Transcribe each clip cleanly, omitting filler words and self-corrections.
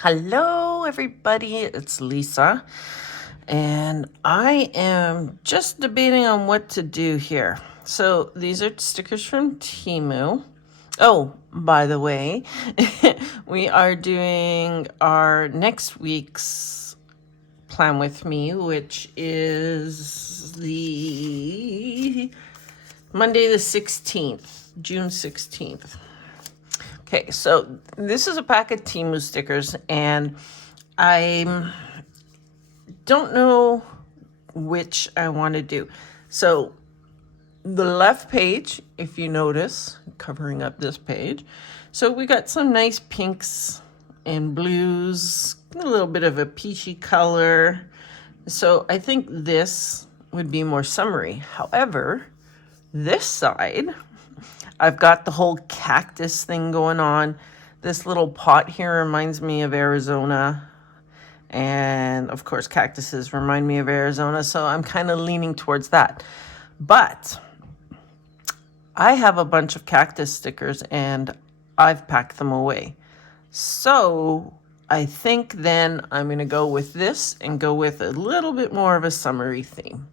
Hello, everybody. It's Lisa, and I am just debating on what to do here. So, these are stickers from TEMU. Oh, by the way, we are doing our next week's Plan With Me, which is the Monday the 16th, June 16th. Okay, so this is a pack of TEMU stickers, and I don't know which I want to do. So the left page, if you notice, covering up this page, so we got some nice pinks and blues, a little bit of a peachy color. So I think this would be more summery. However, this side, I've got the whole cactus thing going on. This little pot here reminds me of Arizona. And of course, cactuses remind me of Arizona. So I'm kind of leaning towards that. But I have a bunch of cactus stickers and I've packed them away. So I think then I'm going to go with this and go with a little bit more of a summery theme.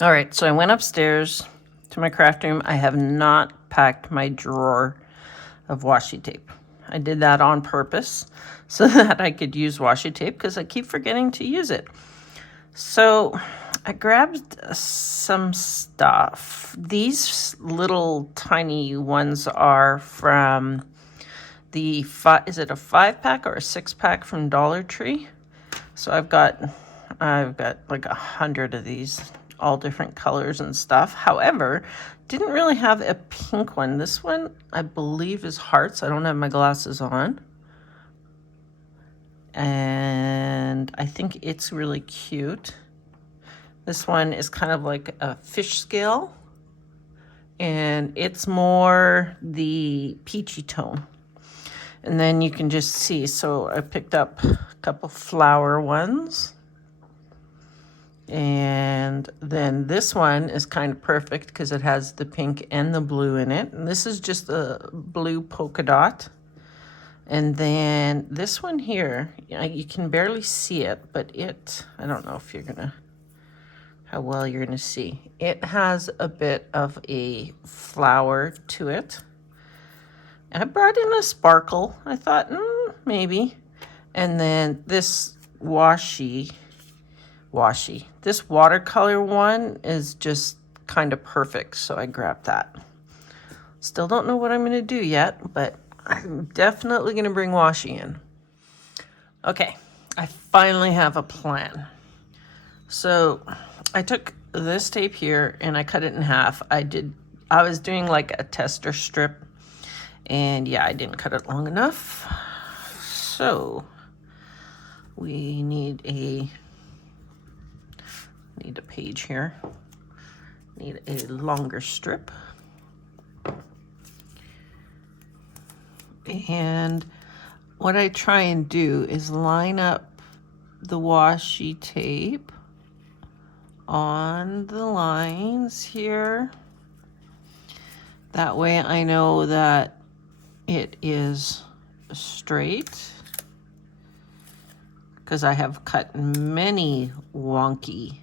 All right, so I went upstairs to my craft room. I have not packed my drawer of washi tape. I did that on purpose so that I could use washi tape because I keep forgetting to use it. So I grabbed some stuff. These little tiny ones are from the is it a 5-pack or a 6-pack from Dollar Tree? So I've got like 100 of these, all different colors and stuff. However, didn't really have a pink one. This one, I believe, is hearts. I don't have my glasses on. And I think it's really cute. This one is kind of like a fish scale. And it's more the peachy tone. And then you can just see, so I picked up a couple flower ones. And then this one is kind of perfect because it has the pink and the blue in it. And this is just a blue polka dot. And then this one here, you can barely see it, but I don't know if how well you're gonna see. It has a bit of a flower to it. I brought in a sparkle. I thought, maybe. And then this this watercolor one is just kind of perfect, so I grabbed that. Still don't know what I'm going to do yet, but I'm definitely going to bring washi in. Okay, I finally have a plan. So I took this tape here and I cut it in half. I was doing like a tester strip, and yeah, I didn't cut it long enough. So we need a page here. Need a longer strip. And what I try and do is line up the washi tape on the lines here. That way I know that it is straight, because I have cut many wonky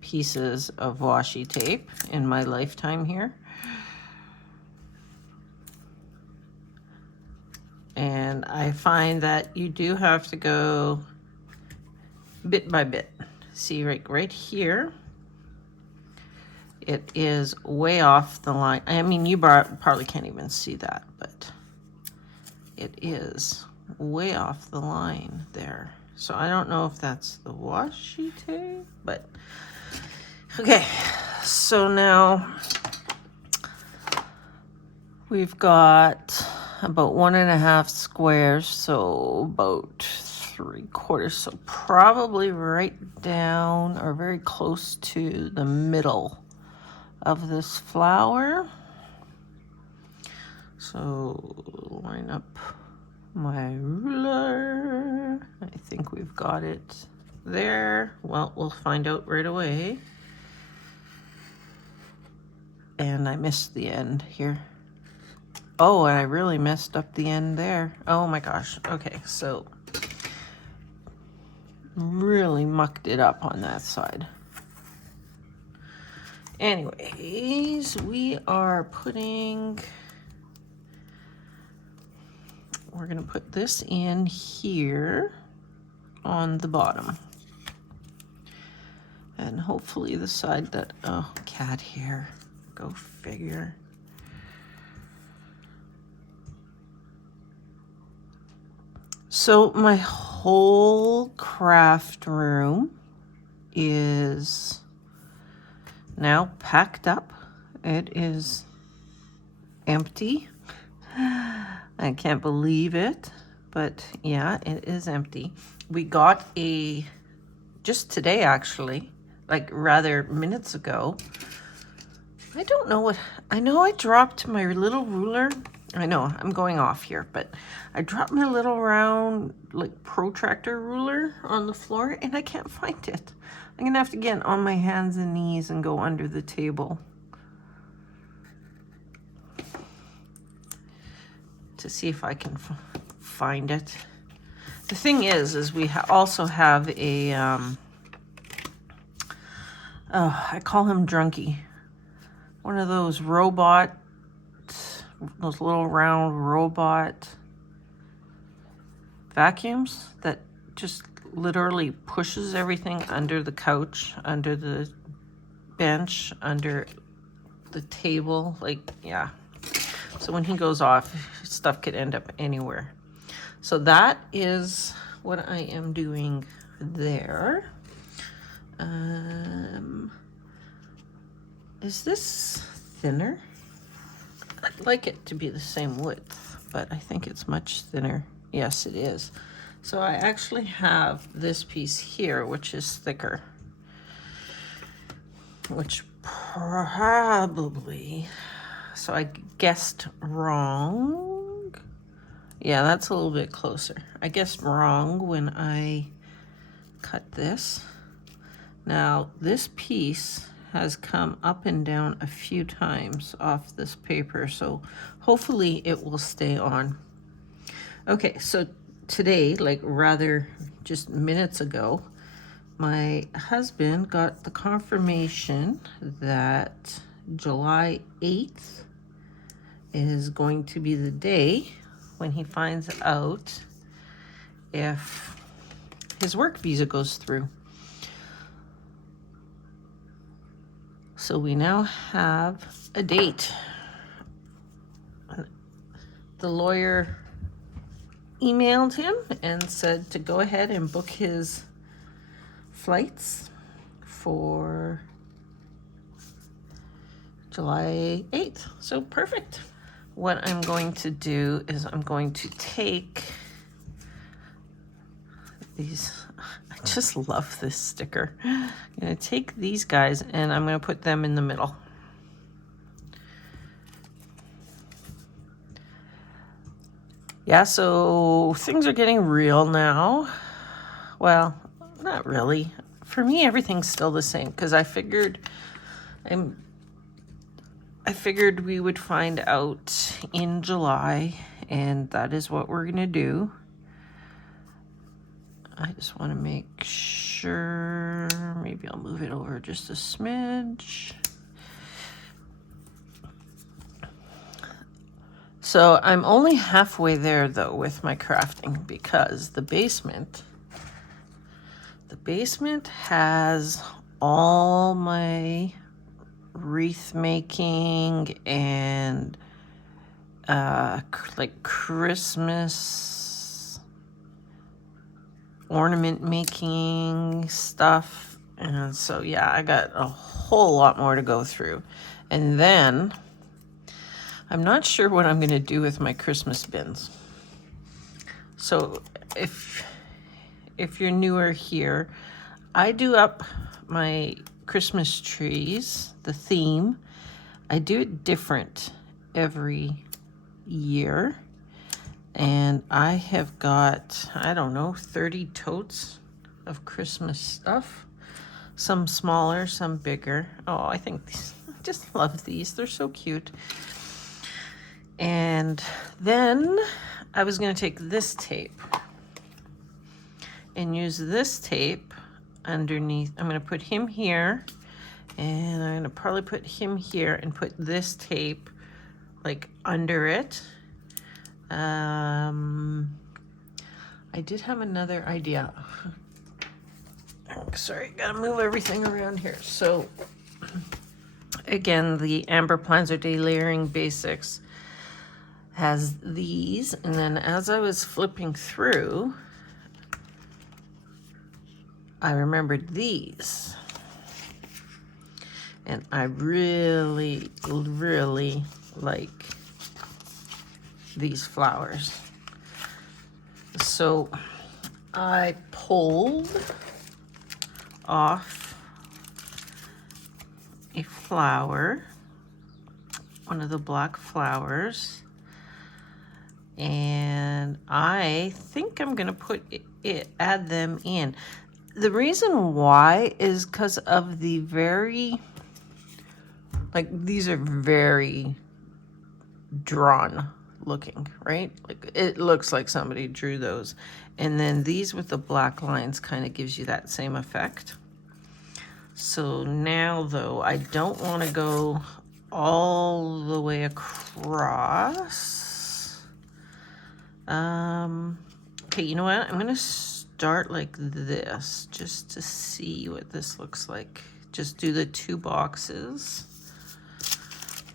pieces of washi tape in my lifetime here. And I find that you do have to go bit by bit. See, right here, it is way off the line. I mean, you probably can't even see that, but it is way off the line there. So I don't know if that's the washi tape, but okay. So now we've got about 1.5 squares, so about 3/4, so probably right down or very close to the middle of this flower. So line up my ruler. I think we've got it there. Well, we'll find out right away. And I missed the end here. Oh, and I really messed up the end there. Oh my gosh. Okay, so really mucked it up on that side. Anyways, we're gonna put this in here on the bottom. And hopefully the side that, oh, cat hair, go figure. So my whole craft room is now packed up. It is empty. I can't believe it, but yeah, it is empty. We got just today actually, like rather minutes ago. I don't know what, I know I dropped my little ruler. I know I'm going off here, but I dropped my little round like protractor ruler on the floor and I can't find it. I'm gonna have to get on my hands and knees and go under the table to see if I can find it. The thing is we also have a, I call him Drunky. One of those those little round robot vacuums that just literally pushes everything under the couch, under the bench, under the table, like, yeah. So when he goes off, stuff could end up anywhere. So that is what I am doing there. Is this thinner? I'd like it to be the same width, but I think it's much thinner. Yes, it is. So I actually have this piece here, which is thicker, which probably, so I guessed wrong. Yeah, that's a little bit closer. I guessed wrong when I cut this. Now, this piece has come up and down a few times off this paper, so hopefully it will stay on. Okay, so today, like rather just minutes ago, my husband got the confirmation that July 8th is going to be the day when he finds out if his work visa goes through. So we now have a date. The lawyer emailed him and said to go ahead and book his flights for July 8th. So perfect. What I'm going to do is I'm going to take these. I just love this sticker. I'm going to take these guys and I'm going to put them in the middle. Yeah, so things are getting real now. Well, not really. For me, everything's still the same because I figured we would find out in July, and that is what we're gonna do. I just want to make sure, maybe I'll move it over just a smidge. So I'm only halfway there though with my crafting because the basement has all my wreath making and like Christmas ornament making stuff. And so yeah, I got a whole lot more to go through. And then I'm not sure what I'm going to do with my Christmas bins. So if you're newer here, I do up my Christmas trees, the theme. I do it different every year. And I have got, I don't know, 30 totes of Christmas stuff. Some smaller, some bigger. Oh, I think these, I just love these. They're so cute. And then I was going to take this tape and use this tape underneath. I'm going to put him here, and I'm going to probably put him here and put this tape like under it. I did have another idea. Sorry, gotta move everything around here. So again, the Amber Planzer Day Layering Basics has these, and then as I was flipping through, I remembered these. And I really, really like these flowers. So I pulled off a flower, one of the black flowers, and I think I'm gonna put add them in. The reason why is because of the very, like, these are very drawn looking, right? Like, it looks like somebody drew those. And then these with the black lines kind of gives you that same effect. So now, though, I don't want to go all the way across. Okay, you know what? I'm going to start like this just to see what this looks like. Just do the 2 boxes.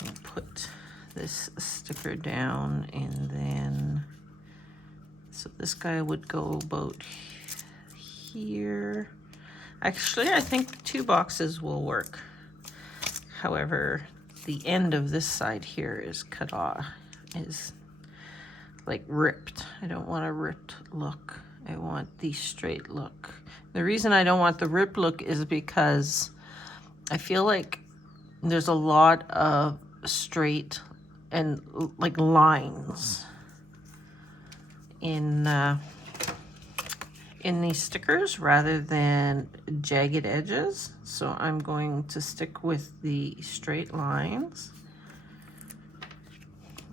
I'll put this sticker down, and then, so this guy would go about here. Actually, I think 2 boxes will work. However, the end of this side here is cut off, is like ripped. I don't want a ripped look. I want the straight look. The reason I don't want the ripped look is because I feel like there's a lot of straight and like lines in these stickers rather than jagged edges. So I'm going to stick with the straight lines.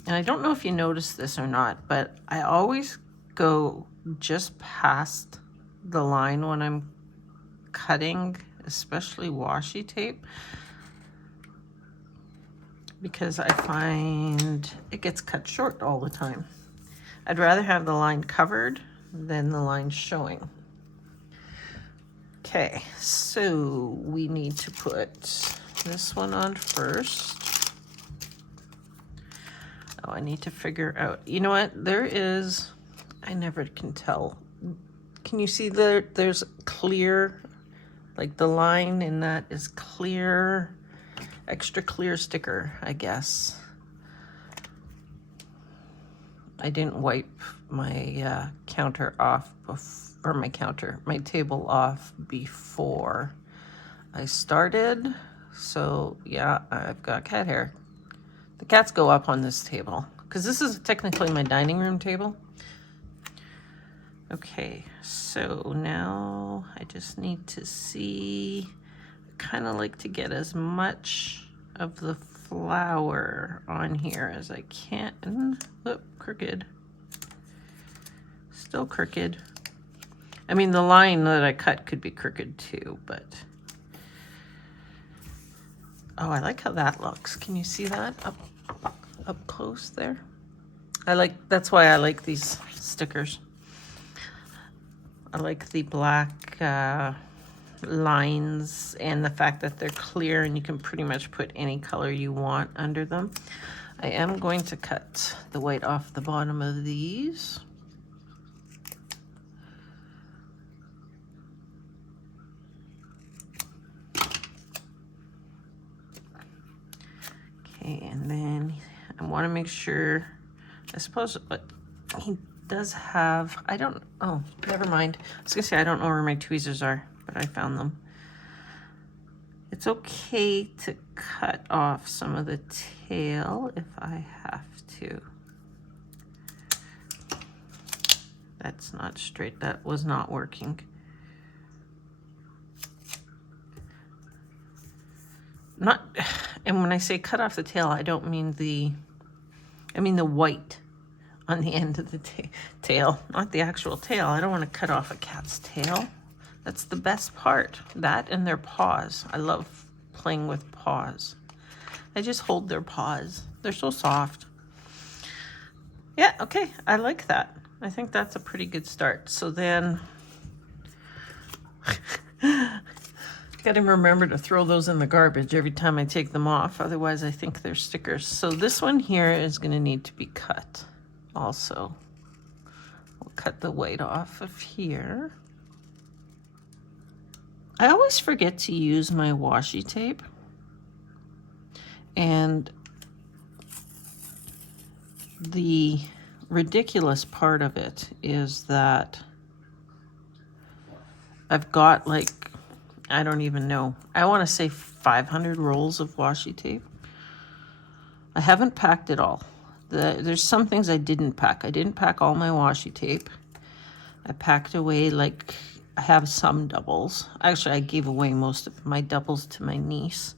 And I don't know if you noticed this or not, but I always go just past the line when I'm cutting, especially washi tape, because I find it gets cut short all the time. I'd rather have the line covered than the line showing. Okay, so we need to put this one on first. Oh, I need to figure out, you know what, there is, I never can tell. Can you see there's clear, like the line in that is clear, extra clear sticker, I guess. I didn't wipe my counter off, or my table off before I started. So yeah, I've got cat hair. The cats go up on this table because this is technically my dining room table. Okay, so now I just need to see, I kind of like to get as much of the flower on here as I can. Whoop, crooked. Still crooked. I mean, the line that I cut could be crooked too, but... Oh, I like how that looks. Can you see that up close there? That's why I like these stickers. I like the black lines and the fact that they're clear and you can pretty much put any color you want under them. I am going to cut the white off the bottom of these. Okay, and then I want to make sure, I suppose, but he does have, oh, never mind. I was gonna say, I don't know where my tweezers are, but I found them. It's okay to cut off some of the tail if I have to. That's not straight, that was not working. And when I say cut off the tail, I don't mean I mean the white on the end of the tail, not the actual tail. I don't want to cut off a cat's tail. That's the best part, that and their paws. I love playing with paws. I just hold their paws. They're so soft. Yeah, okay, I like that. I think that's a pretty good start. So then, got to remember to throw those in the garbage every time I take them off. Otherwise, I think they're stickers. So this one here is going to need to be cut also. We'll cut the white off of here. I always forget to use my washi tape. And the ridiculous part of it is that I've got like, I don't even know, I want to say 500 rolls of washi tape. I haven't packed it all. There's some things I didn't pack. I didn't pack all my washi tape. I packed away, like, I have some doubles. Actually, I gave away most of my doubles to my niece.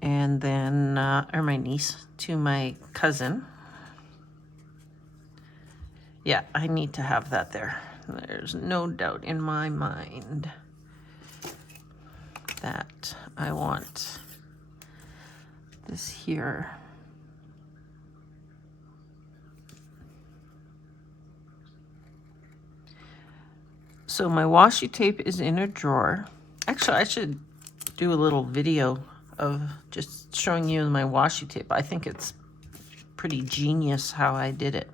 And then, or my niece, to my cousin. Yeah, I need to have that there. There's no doubt in my mind that I want this here. So my washi tape is in a drawer. Actually, I should do a little video of just showing you my washi tape. I think it's pretty genius how I did it.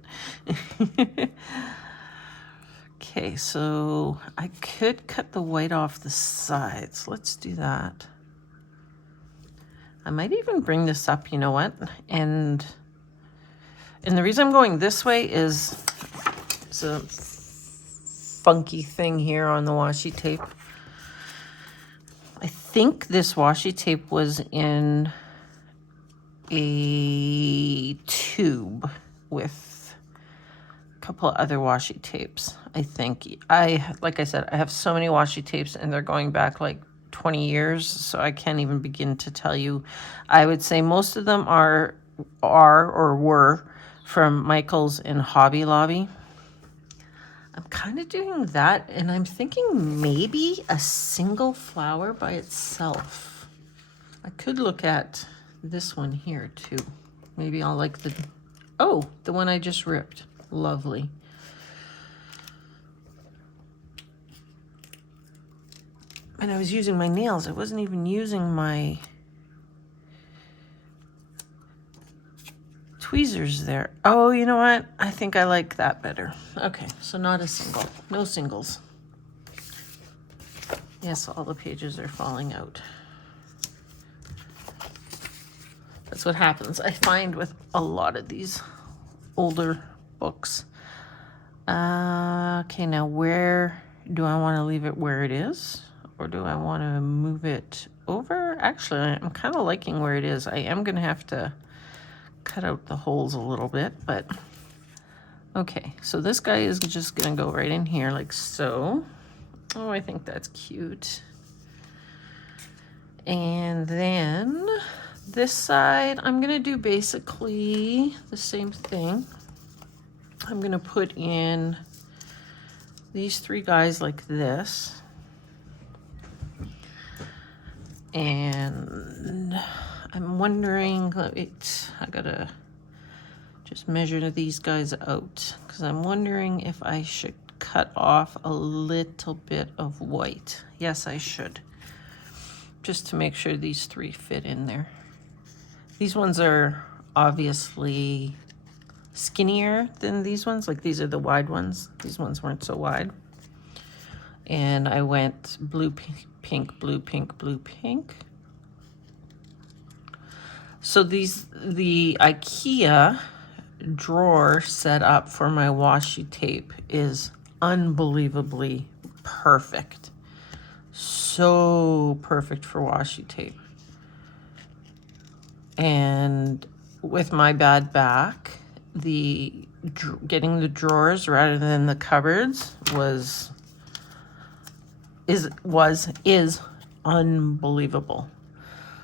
Okay, so I could cut the white off the sides. Let's do that. I might even bring this up, you know what? And the reason I'm going this way is it's a funky thing here on the washi tape. I think this washi tape was in a tube with a couple of other washi tapes. I think like I said, I have so many washi tapes and they're going back like 20 years, so I can't even begin to tell you. I would say most of them are or were from Michael's and Hobby Lobby. I'm kind of doing that, and I'm thinking maybe a single flower by itself. I could look at this one here too. Maybe I'll like the one I just ripped. Lovely. And I was using my nails. I wasn't even using my tweezers there. Oh, you know what? I think I like that better. Okay, so not a single. No singles. Yes, all the pages are falling out. That's what happens, I find, with a lot of these older books. Okay, now where do I want to leave it where it is? Or do I want to move it over? Actually, I'm kind of liking where it is. I am going to have to cut out the holes a little bit, but okay. So this guy is just going to go right in here like so. Oh, I think that's cute. And then this side, I'm going to do basically the same thing. I'm going to put in these three guys like this. And I'm wondering, I gotta just measure these guys out because I'm wondering if I should cut off a little bit of white. Yes, I should. Just to make sure these three fit in there. These ones are obviously skinnier than these ones. Like these are the wide ones. These ones weren't so wide. And I went blue, pink, blue, pink, blue, pink. So the IKEA drawer set up for my washi tape is unbelievably perfect. So perfect for washi tape. And with my bad back, getting the drawers rather than the cupboards is unbelievable.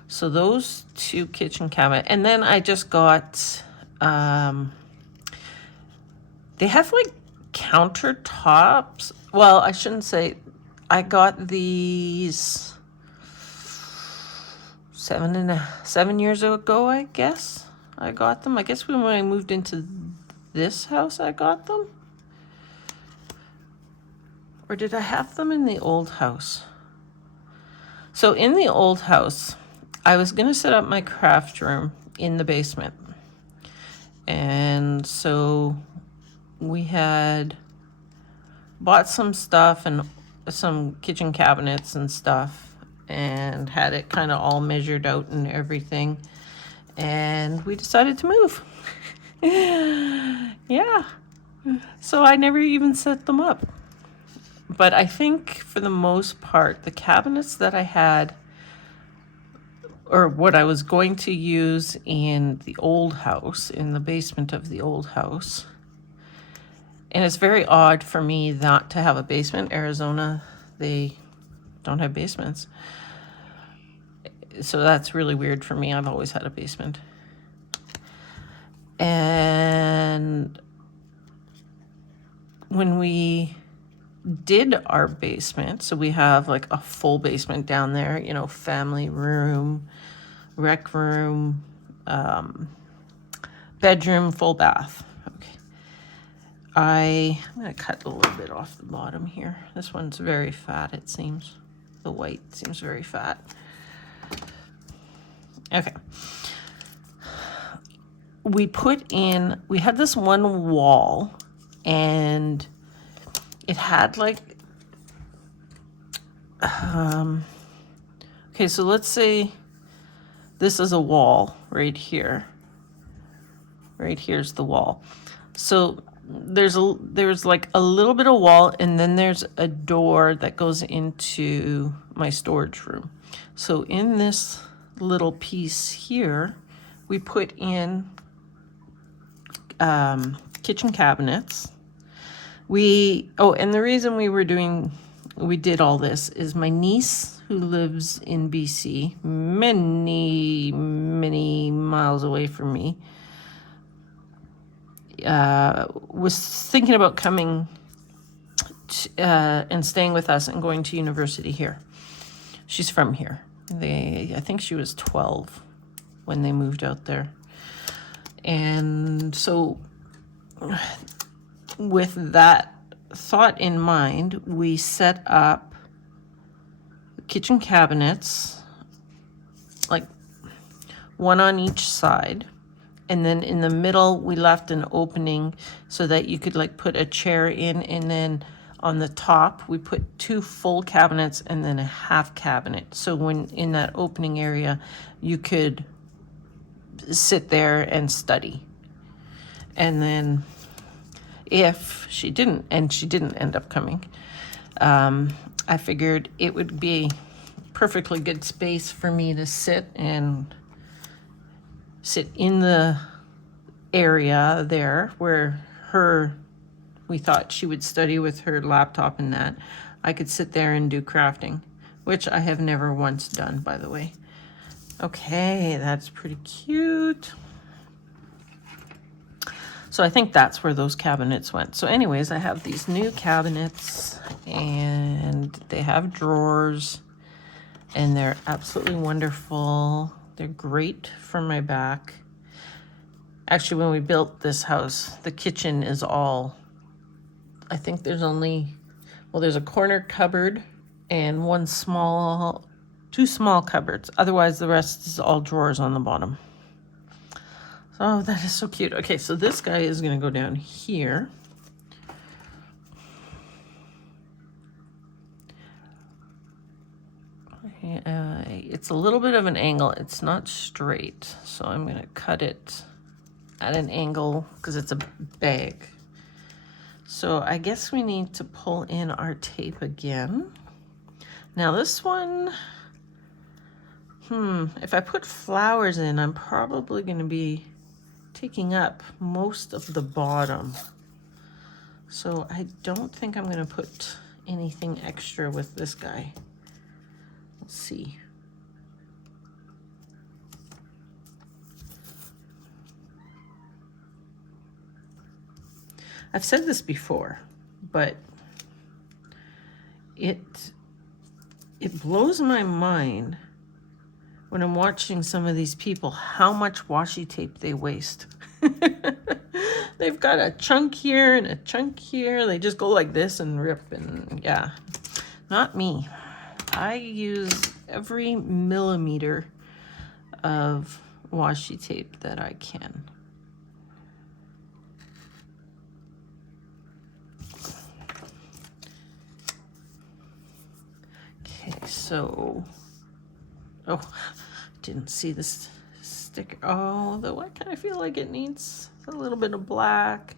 So those two kitchen cabinet, and then I just got They have like countertops. Well, I shouldn't say. I got these 7 years ago, I guess. I got them. I guess when I moved into this house, I got them. Or did I have them in the old house? So in the old house, I was going to set up my craft room in the basement. And so we had bought some stuff and some kitchen cabinets and stuff and had it kind of all measured out and everything. And we decided to move. Yeah. So I never even set them up. But I think for the most part, the cabinets that I had, or what I was going to use in the old house, in the basement of the old house, and it's very odd for me not to have a basement. Arizona, they don't have basements. So that's really weird for me. I've always had a basement. And when we did our basement, so we have like a full basement down there, you know, family room, rec room, bedroom, full bath. Okay. I'm going to cut a little bit off the bottom here. This one's very fat, it seems. The white seems very fat. Okay. We had this one wall, and it had like, okay, so let's say this is a wall right here. Right here's the wall. So there's like a little bit of wall, and then there's a door that goes into my storage room. So in this little piece here, we put in kitchen cabinets. And the reason we did all this is my niece, who lives in BC, many, many miles away from me, was thinking about coming and staying with us and going to university here. She's from here. I think she was 12 when they moved out there. And so with that thought in mind, we set up kitchen cabinets, like one on each side. And then in the middle, we left an opening so that you could like put a chair in. And then on the top, we put 2 full cabinets and then a half cabinet. So when in that opening area, you could sit there and study. And then if she didn't, and she didn't end up coming, I figured it would be perfectly good space for me to sit in the area there where we thought she would study with her laptop and that. I could sit there and do crafting, which I have never once done, by the way. Okay, that's pretty cute. So I think that's where those cabinets went. So anyways, I have these new cabinets, and they have drawers, and they're absolutely wonderful. They're great for my back. Actually, when we built this house, the kitchen is all, I think there's a corner cupboard and 2 small cupboards. Otherwise, the rest is all drawers on the bottom. Oh, that is so cute. Okay, so this guy is going to go down here. It's a little bit of an angle. It's not straight, so I'm going to cut it at an angle because it's a bag. So I guess we need to pull in our tape again. Now this one, if I put flowers in, I'm probably going to be taking up most of the bottom. So I don't think I'm going to put anything extra with this guy. Let's see. I've said this before, but it blows my mind when I'm watching some of these people how much washi tape they waste. They've got a chunk here and a chunk here. They just go like this and rip, and yeah, not me. I use every millimeter of washi tape that I can. Okay, so, oh, didn't see this sticker. Oh, though I kind of feel like it needs a little bit of black.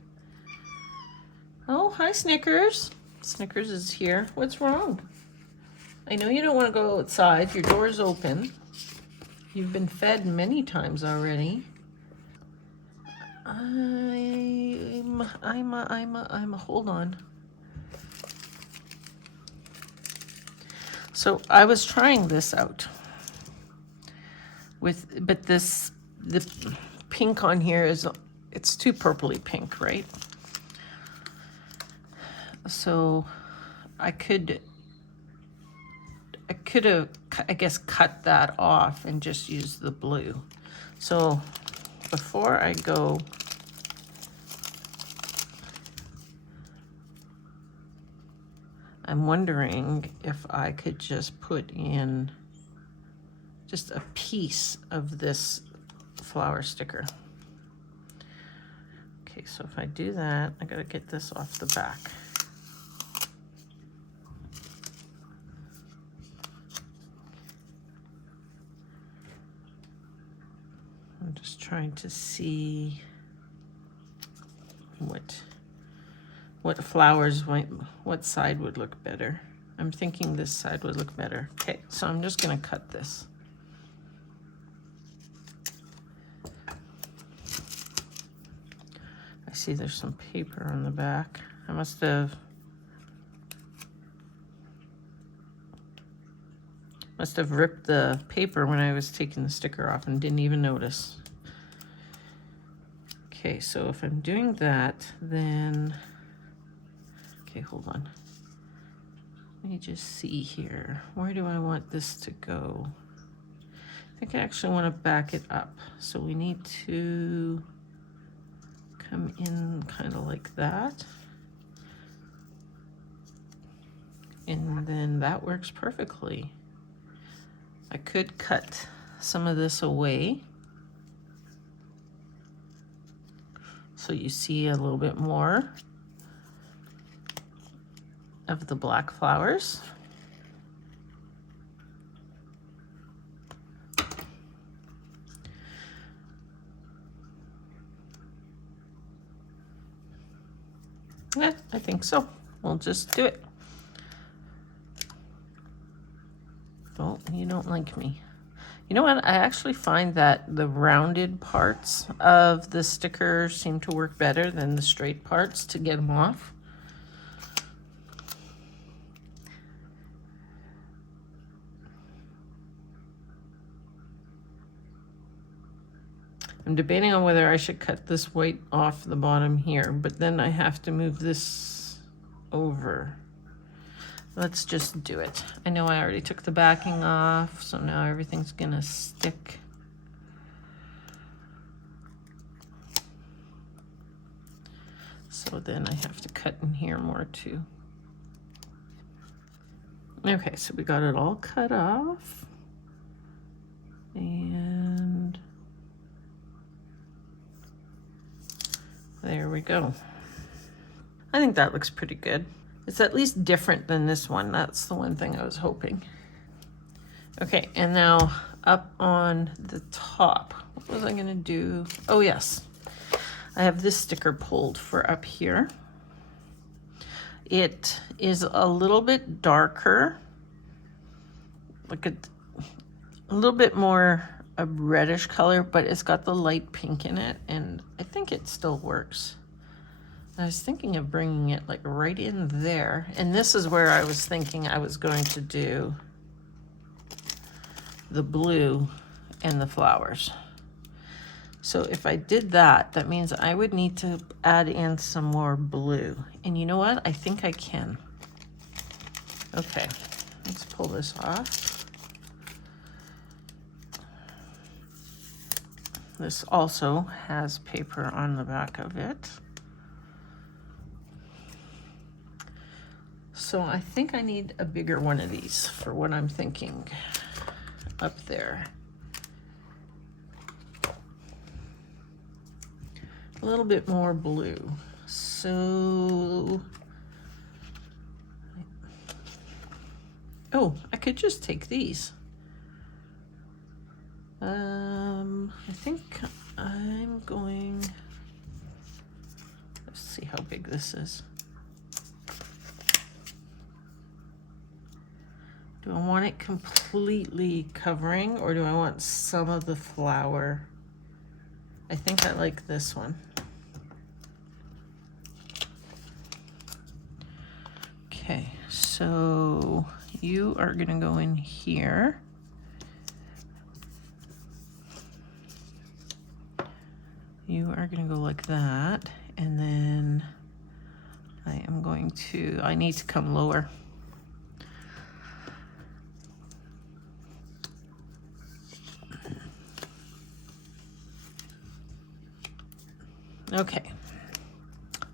Oh, hi, Snickers. Snickers is here. What's wrong? I know you don't want to go outside. Your door's open. You've been fed many times already. Hold on. So I was trying this out but the pink on here it's too purpley pink, right? So I could have, I guess, cut that off and just use the blue. So before I go, I'm wondering if I could just put in just a piece of this flower sticker. Okay, so if I do that, I gotta get this off the back. I'm just trying to see what flowers what side would look better. I'm thinking this side would look better. Okay, so I'm just gonna cut this. I see there's some paper on the back. I must have ripped the paper when I was taking the sticker off and didn't even notice. Okay, so if I'm doing that, then, okay, hold on. Let me just see here. Where do I want this to go? I think I actually want to back it up. So we need to come in kind of like that. And then that works perfectly. I could cut some of this away so you see a little bit more of the black flowers. Yeah, I think so. We'll just do it. Oh, you don't like me. You know what? I actually find that the rounded parts of the sticker seem to work better than the straight parts to get them off. I'm debating on whether I should cut this white off the bottom here, but then I have to move this over. Let's just do it. I know I already took the backing off, so now everything's gonna stick. So then I have to cut in here more too. Okay, so we got it all cut off. And there we go. I think that looks pretty good. It's at least different than this one. That's the one thing I was hoping. Okay, and now up on the top, what was I gonna do? Oh yes, I have this sticker pulled for up here. It is a little bit darker, like a little bit more a reddish color, but it's got the light pink in it, and I think it still works. I was thinking of bringing it like right in there, and this is where I was thinking I was going to do the blue and the flowers. So if I did that, that means I would need to add in some more blue. And you know what? I think I can. Okay, let's pull this off. This also has paper on the back of it. So I think I need a bigger one of these for what I'm thinking up there. A little bit more blue. So, oh, I could just take these. I think I'm going, let's see how big this is. Do I want it completely covering, or do I want some of the flower? I think I like this one. Okay, so you are gonna go in here. You are gonna go like that, and then I am going to, I need to come lower. Okay.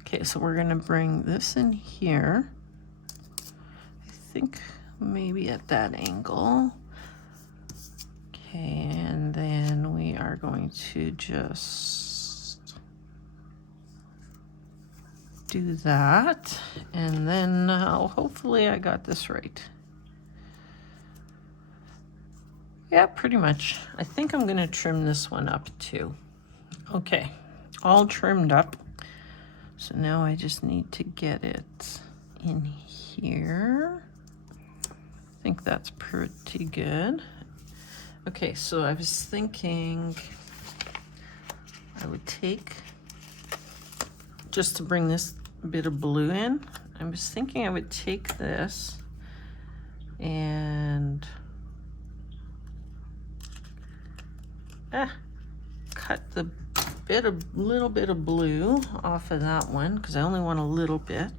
Okay, so we're gonna bring this in here. I think maybe at that angle. Okay, and then we are going to just do that. And then hopefully I got this right. Yeah, pretty much. I think I'm gonna trim this one up too. Okay, all trimmed up. So now I just need to get it in here. I think that's pretty good. Okay, so I was thinking I would take, just to bring this bit of blue in, I was thinking I would take this and cut the little bit of blue off of that one, because I only want a little bit.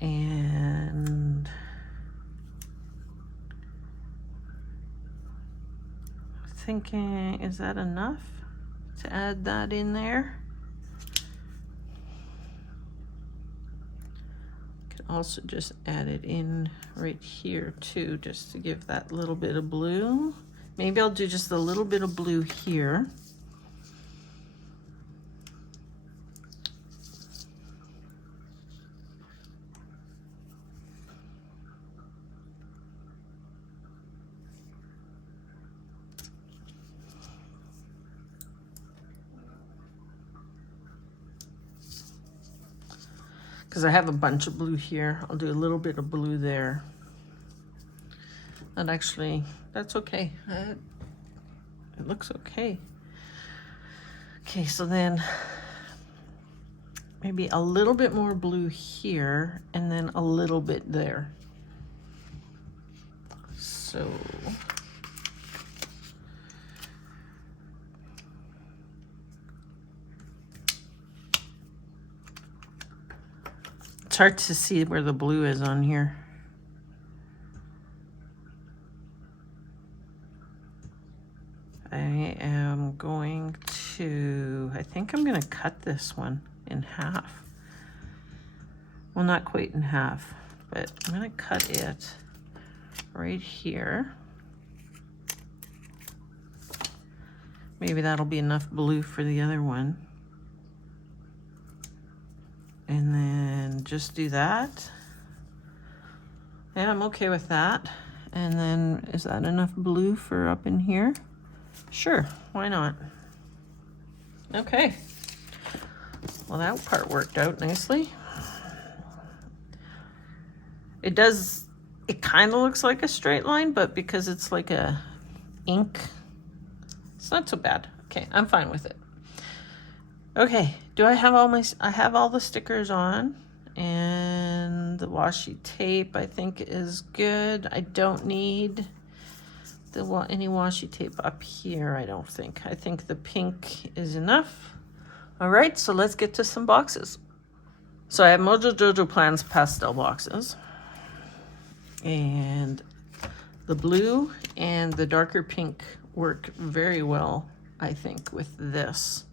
And thinking, is that enough to add that in there? Could also just add it in right here too, just to give that little bit of blue. Maybe I'll do just a little bit of blue here. Because I have a bunch of blue here. I'll do a little bit of blue there. And actually, that's okay. It looks okay. Okay, so then maybe a little bit more blue here, and then a little bit there. So it's hard to see where the blue is on here. I am going to, I think I'm going to cut this one in half. Well, not quite in half, but I'm going to cut it right here. Maybe that'll be enough blue for the other one. And then just do that. Yeah, I'm okay with that. And then is that enough blue for up in here? Sure, why not? Okay. Well, that part worked out nicely. It does, it kind of looks like a straight line, but because it's like a ink, it's not so bad. Okay, I'm fine with it. Okay, do I have I have all the stickers on, and the washi tape I think is good. I don't need any washi tape up here, I don't think. I think the pink is enough. All right, so let's get to some boxes. So I have Mojo Jojo Plans pastel boxes. And the blue and the darker pink work very well, I think, with this.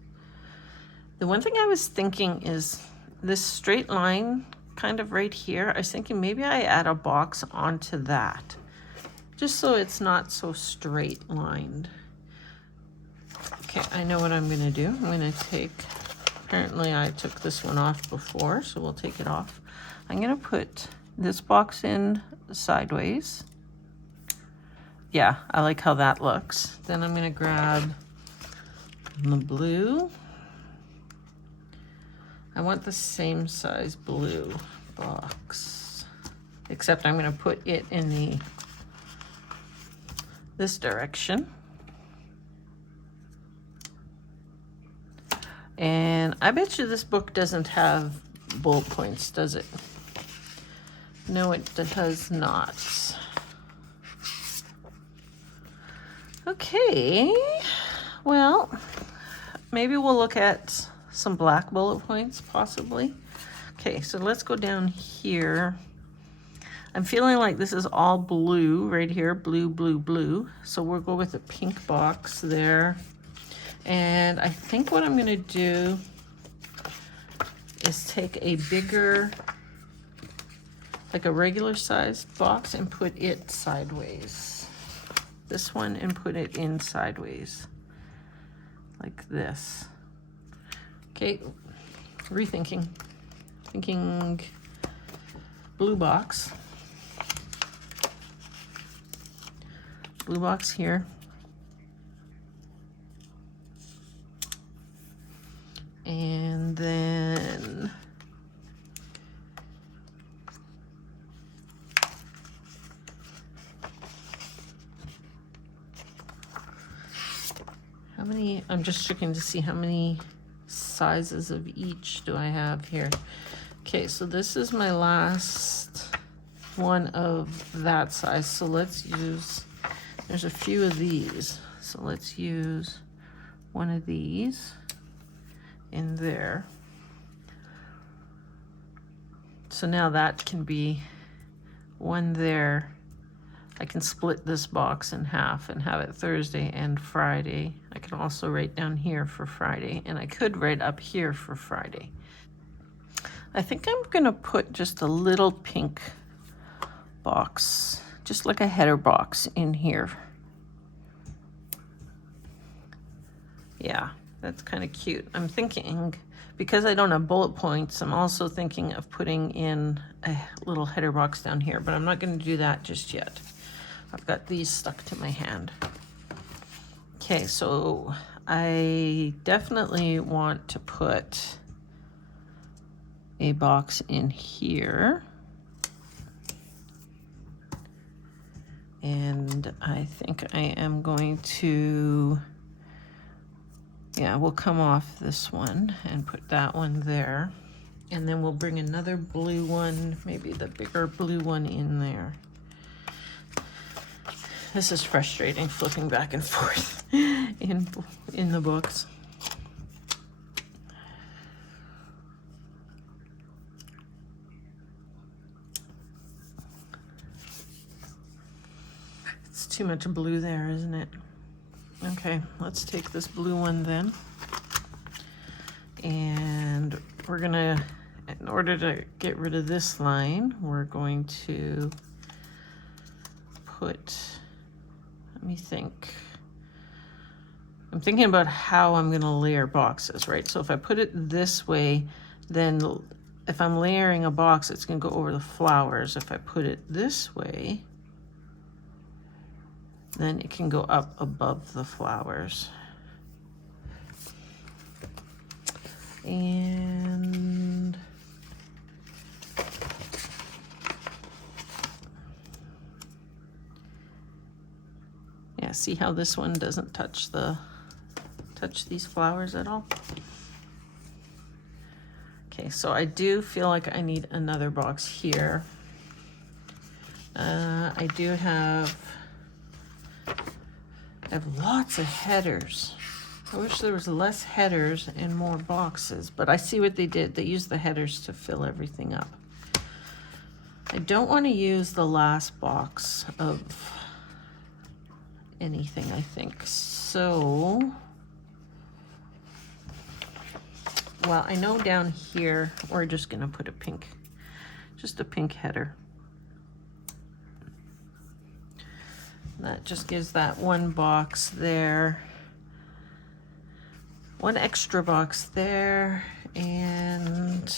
The one thing I was thinking is this straight line kind of right here. I was thinking maybe I add a box onto that, just so it's not so straight lined. Okay, I know what I'm gonna do. I'm gonna take, apparently I took this one off before, so we'll take it off. I'm gonna put this box in sideways. Yeah, I like how that looks. Then I'm gonna grab the blue. I want the same size blue box, except I'm gonna put it in this direction. And I bet you this book doesn't have bullet points, does it? No, it does not. Okay, well, maybe we'll look at some black bullet points, possibly. Okay, so let's go down here. I'm feeling like this is all blue right here, blue, blue, blue. So we'll go with a pink box there. And I think what I'm gonna do is take a bigger, like a regular sized box, and put it sideways. This one, and put it in sideways, like this. Okay, rethinking. Thinking blue box. Blue box here. And then how many, I'm just checking to see how many sizes of each do I have here. Okay, so this is my last one of that size. So let's use, there's a few of these. So let's use one of these in there. So now that can be one there. I can split this box in half and have it Thursday and Friday. I can also write down here for Friday, and I could write up here for Friday. I think I'm gonna put just a little pink box, just like a header box in here. Yeah, that's kind of cute. I'm thinking, because I don't have bullet points, I'm also thinking of putting in a little header box down here, but I'm not gonna do that just yet. I've got these stuck to my hand. Okay, so I definitely want to put a box in here. And I think I am going to, yeah, we'll come off this one and put that one there. And then we'll bring another blue one, maybe the bigger blue one in there. This is frustrating, flipping back and forth in the books. It's too much blue there, isn't it? Okay, let's take this blue one then. And we're gonna, in order to get rid of this line, we're going to put, let me think. I'm thinking about how I'm gonna layer boxes, right? So if I put it this way, then if I'm layering a box, it's gonna go over the flowers. If I put it this way, then it can go up above the flowers. And yeah, see how this one doesn't touch these flowers at all? Okay, so I do feel like I need another box here. I do have I have lots of headers. I wish there was less headers and more boxes, but I see what they did. They used the headers to fill everything up. I don't want to use the last box of anything, I think. So, well, I know down here, we're just going to put a pink, just a pink header. That just gives that one box there. One extra box there, and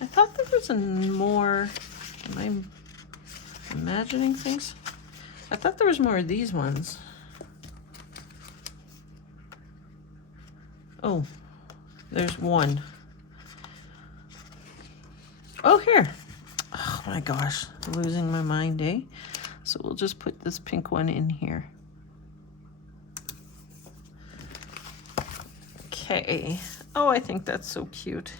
I thought there was a more, am I imagining things? I thought there was more of these ones. Oh, there's one. Oh, here. Oh my gosh, losing my mind, eh? So we'll just put this pink one in here. Okay. Oh, I think that's so cute.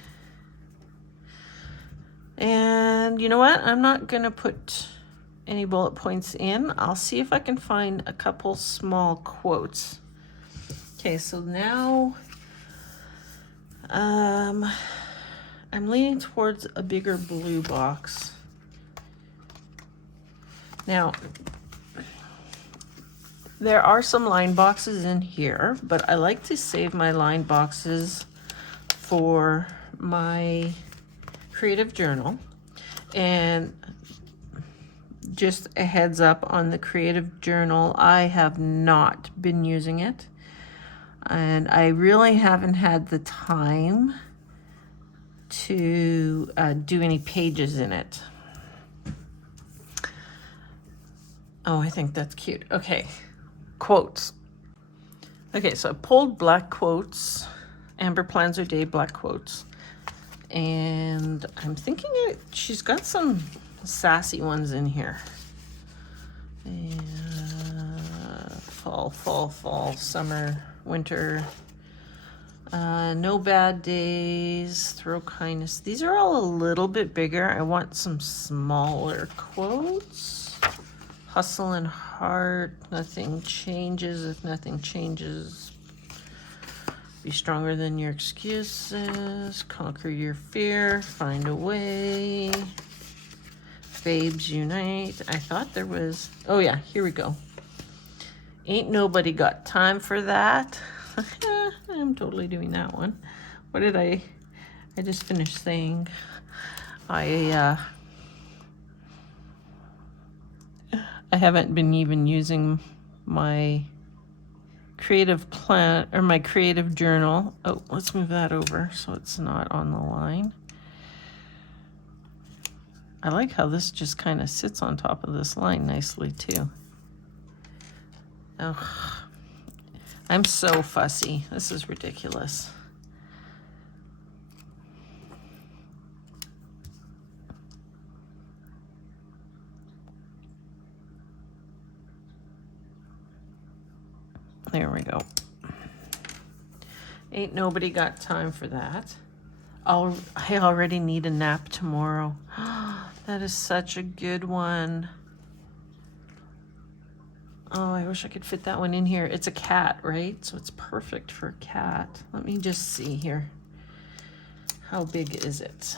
And you know what? I'm not gonna put any bullet points in. I'll see if I can find a couple small quotes. Okay, so now I'm leaning towards a bigger blue box. Now, there are some line boxes in here, but I like to save my line boxes for my creative journal. And just a heads up on the creative journal, I have not been using it. And I really haven't had the time to do any pages in it. Oh, I think that's cute. Okay. Quotes. Okay, so I pulled black quotes, Amber Plans Her Day black quotes, and I'm thinking she's got some sassy ones in here. Fall, summer, winter, no bad days, throw kindness. These are all a little bit bigger. I want some smaller quotes. Hustle and heart, nothing changes. If nothing changes, be stronger than your excuses. Conquer your fear, find a way. Babes unite. I thought there was, oh yeah, here we go. Ain't nobody got time for that. I'm totally doing that one. What did I just finished saying. I haven't been even using my creative plan or my creative journal. Oh, let's move that over so it's not on the line. I like how this just kind of sits on top of this line nicely too. Oh, I'm so fussy. This is ridiculous. There we go. Ain't nobody got time for that. I already need a nap tomorrow. That is such a good one. Oh, I wish I could fit that one in here. It's a cat, right? So it's perfect for a cat. Let me just see here. How big is it?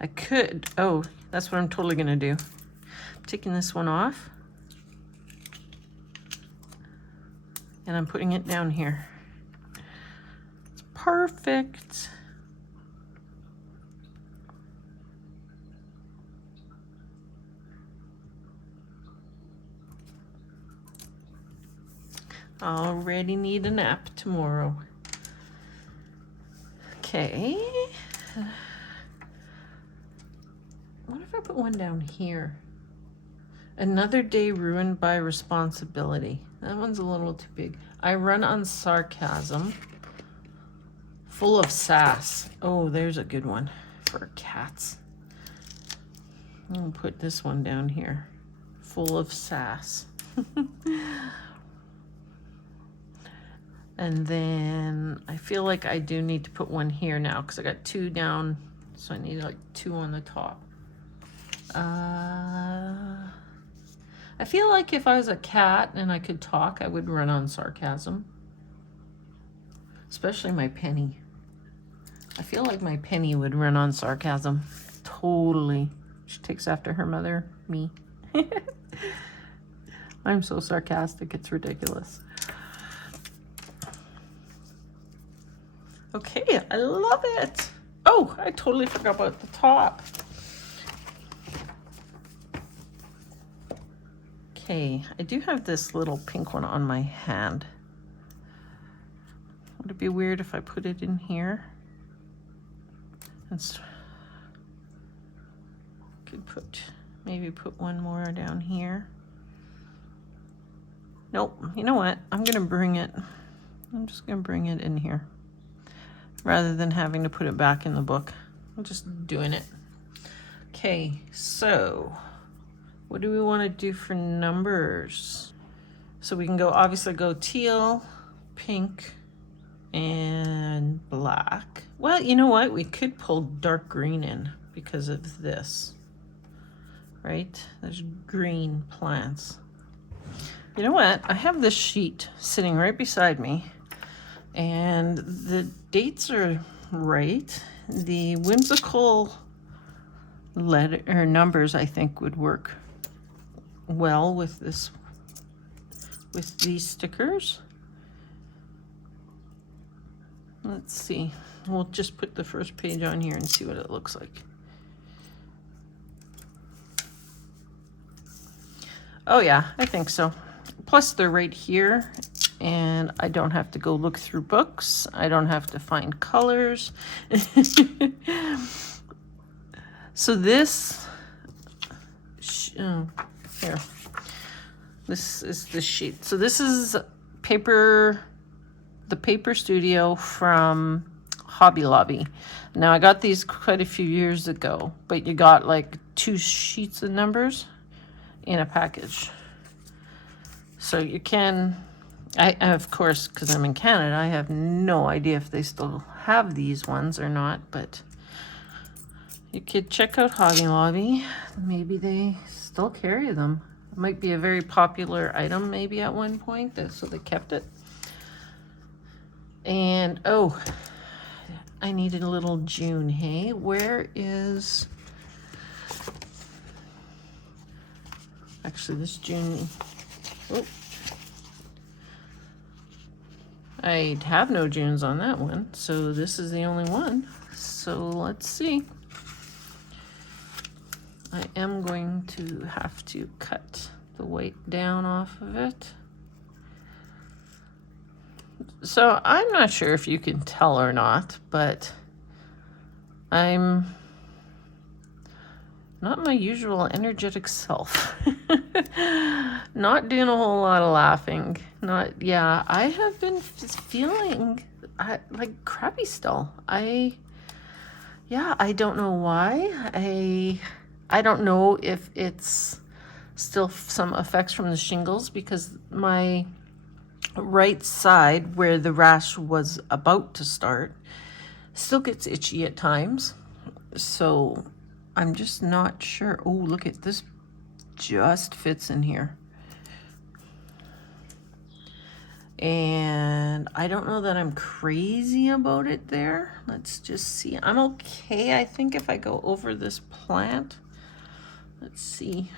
I could, oh, that's what I'm totally gonna do. I'm taking this one off. And I'm putting it down here. It's perfect. Already need a nap tomorrow. Okay. What if I put one down here? Another day ruined by responsibility. That one's a little too big. I run on sarcasm. Full of sass. Oh, there's a good one for cats. I'll put this one down here. Full of sass. And then I feel like I do need to put one here now because I got 2 down, so I need like 2 on the top. I feel like if I was a cat and I could talk, I would run on sarcasm. Especially my Penny. I feel like my Penny would run on sarcasm. Totally. She takes after her mother, me. I'm so sarcastic, it's ridiculous. Okay, I love it. Oh, I totally forgot about the top. Okay, I do have this little pink one on my hand. Would it be weird if I put it in here? Could maybe put one more down here. Nope, you know what? I'm just gonna bring it in here rather than having to put it back in the book. I'm just doing it. Okay, so what do we want to do for numbers? So we can obviously go teal, pink, and black. Well, you know what? We could pull dark green in because of this, right? There's green plants. You know what? I have this sheet sitting right beside me, and the dates are right. The whimsical numbers I think would work well with these stickers. Let's see. We'll just put the first page on here and see what it looks like. Oh yeah, I think so. Plus they're right here, and I don't have to go look through books. I don't have to find colors. So this, here, this is the sheet. So this is the Paper Studio from Hobby Lobby. Now I got these quite a few years ago, but you got like 2 sheets of numbers in a package. So you can, I of course, because I'm in Canada, I have no idea if they still have these ones or not, but you could check out Hobby Lobby. Maybe they still carry them. It might be a very popular item maybe at one point, so they kept it. And oh, I needed a little June, hey? Where is, actually this June, oh, I have no Junes on that one, so this is the only one. So let's see. I am going to have to cut the weight down off of it. So I'm not sure if you can tell or not, but I'm not my usual energetic self. Not doing a whole lot of laughing. I have been feeling like crappy still. I don't know why. I don't know if it's still some effects from the shingles, because my right side where the rash was about to start still gets itchy at times. So I'm just not sure. Oh, look at this, just fits in here. And I don't know that I'm crazy about it there. Let's just see. I'm okay, I think, if I go over this plant. Let's see.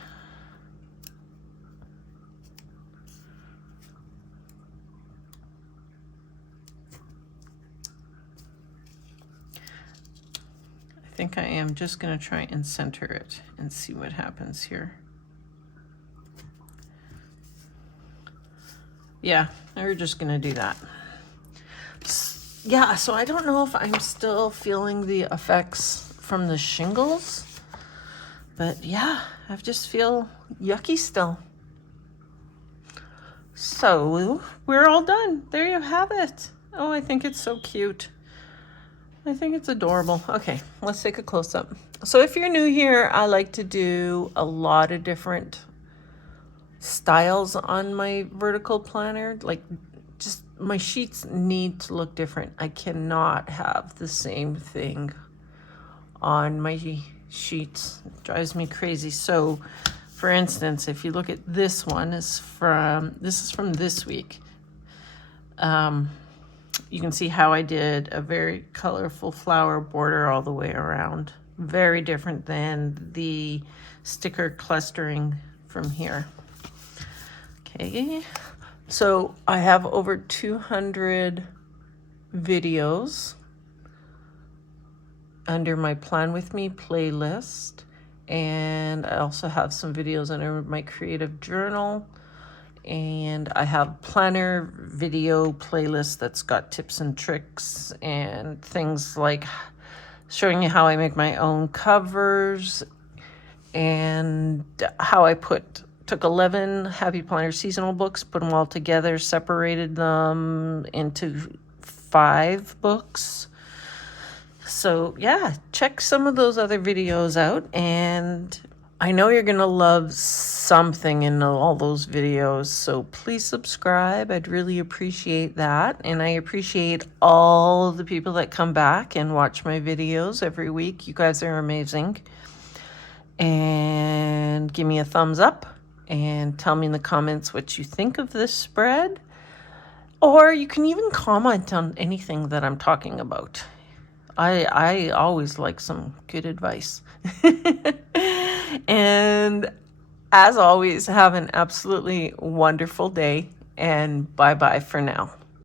I think I am just going to try and center it and see what happens here. Yeah, we're just going to do that. Yeah, so I don't know if I'm still feeling the effects from the shingles, but yeah, I just feel yucky still. So we're all done. There you have it. Oh, I think it's so cute. I think it's adorable. Okay, let's take a close-up. So if you're new here, I like to do a lot of different styles on my vertical planner, like just my sheets need to look different. I cannot have the same thing on my sheets. It drives me crazy. So for instance, if you look at this one, this is from this week. You can see how I did a very colorful flower border all the way around. Very different than the sticker clustering from here. Okay, so I have over 200 videos under my Plan With Me playlist, and I also have some videos under my creative journal, and I have planner video playlist that's got tips and tricks and things like showing you how I make my own covers, and how I took 11 Happy Planner seasonal books, put them all together, separated them into 5 books. So yeah, check some of those other videos out, and I know you're gonna love something in all those videos, so please subscribe. I'd really appreciate that, and I appreciate all the people that come back and watch my videos every week. You guys are amazing. And give me a thumbs up and tell me in the comments what you think of this spread, or you can even comment on anything that I'm talking about. I always like some good advice. And as always, have an absolutely wonderful day, and bye-bye for now.